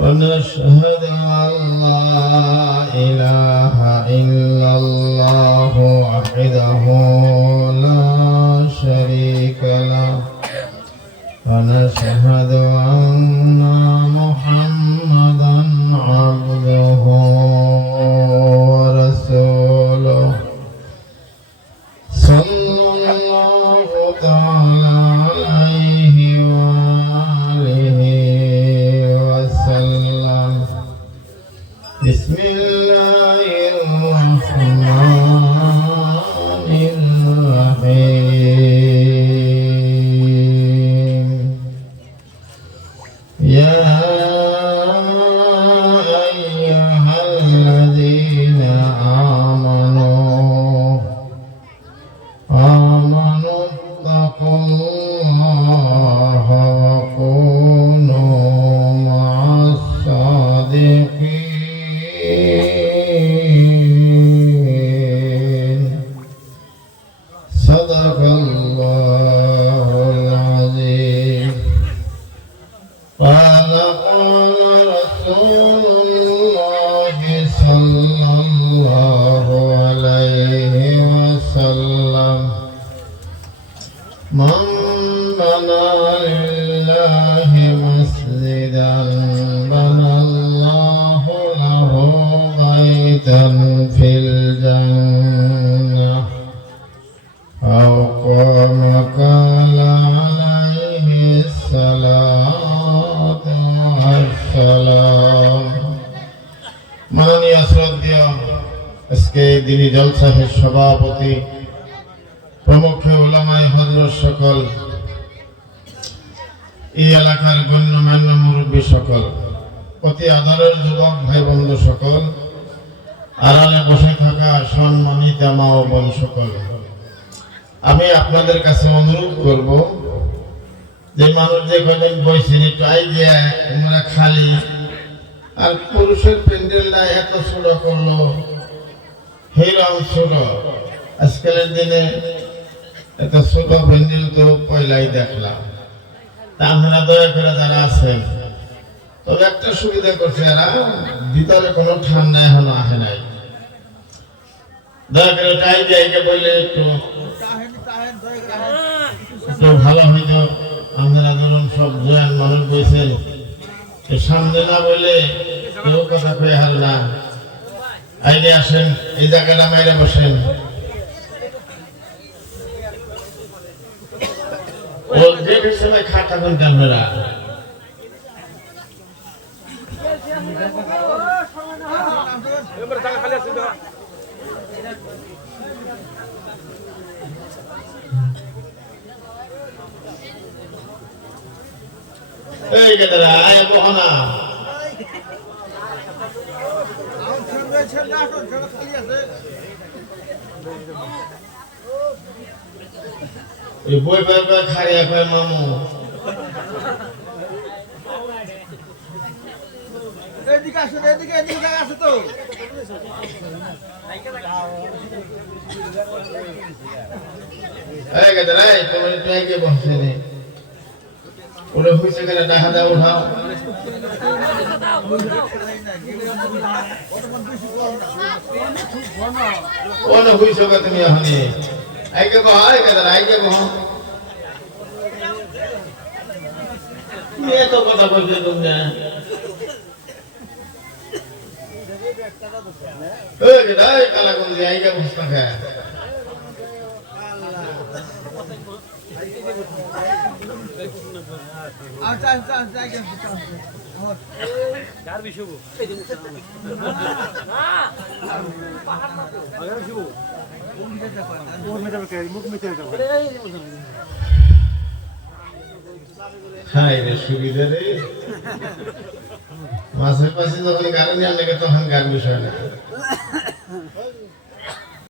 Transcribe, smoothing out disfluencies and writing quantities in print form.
ونشهد أن لا إله إلا الله وحده لا شريك له ونشهد أن محمدا عبده ورسوله صلى الله تعالى عليه وآله وسلم. بسم الله الرحمن الرحيم. يا أيها الذين آمنوا اتقوا الله وكونوا مع الصادقين. صدق الله العظيم. قال رسول الله صلى الله عليه وسلم: من بنى لله مسجدا بنى الله له بيتا في الجنة أو قال عليه الصلاة والسلام. মাননীয় শ্রদ্ধেয় আজকে দিনী জলসাহের সভাপতি, প্রমুখ উলামায়ে হযরত সকল, এই এলাকার গণ্যমান্য মুরব্বী সকল, অতি আদরের যুবক ভাই বন্ধু সকল, আড়ালে বসে থাকা সম্মানিত মা ও বোন সকল, আমি আপনাদের কাছে অনুরোধ করব যে মানুষ যে কয়জন বইছেন একটু আইডিয়া আমরা খালি, আর পুরুষের প্যান্ডেলটা এত ছোট করলো, হেরাম ছোট। আজকালের দিনে এত ছোট প্যান্ডেল তো পয়লাই দেখলাম। তা আপনারা দয়া করে যারা আছেন, তবে একটা সুবিধা করছে, এরা ভিতরে কোনো ঠান্ডা এখনো আসে নাই। দয়া করে টাই দিয়ে বললে একটু ভালো হইতো। আপনারা ধরুন সব জয়ান মানুষ বলছেন, সামনে না বলে কেউ কথা কয়ে হার না, আইডে আসেন, এই জায়গাটা মাইরে বসেন। ও যে সময় খাটা কোন ক্যামেরা এই গেদারা আয় বহনা এই বই বই খারিয়া কয় মামু এদিকে আসো, এদিকে এদিকে আসো তো। এই গেদারা এই তোমার ট্রাইকে বসে নে, ওরে হইছে কেন টাকা দাও উঠাও। ওরে হইছে কে তুমি এখনি আইকে বহ, আই গেদারা আইকে বহ। এত কথা বলছে তুমি, এই গেদারা এই কালা কোন দিয়ে আইকে বসতা খায়। আচ্ছা আচ্ছা আচ্ছা চার বিশুব হাই রে সুবিধা রে, মাছের পাশে যখন গাড়ি নিয়ে আনলে তখন গাড়ি বিষয় না।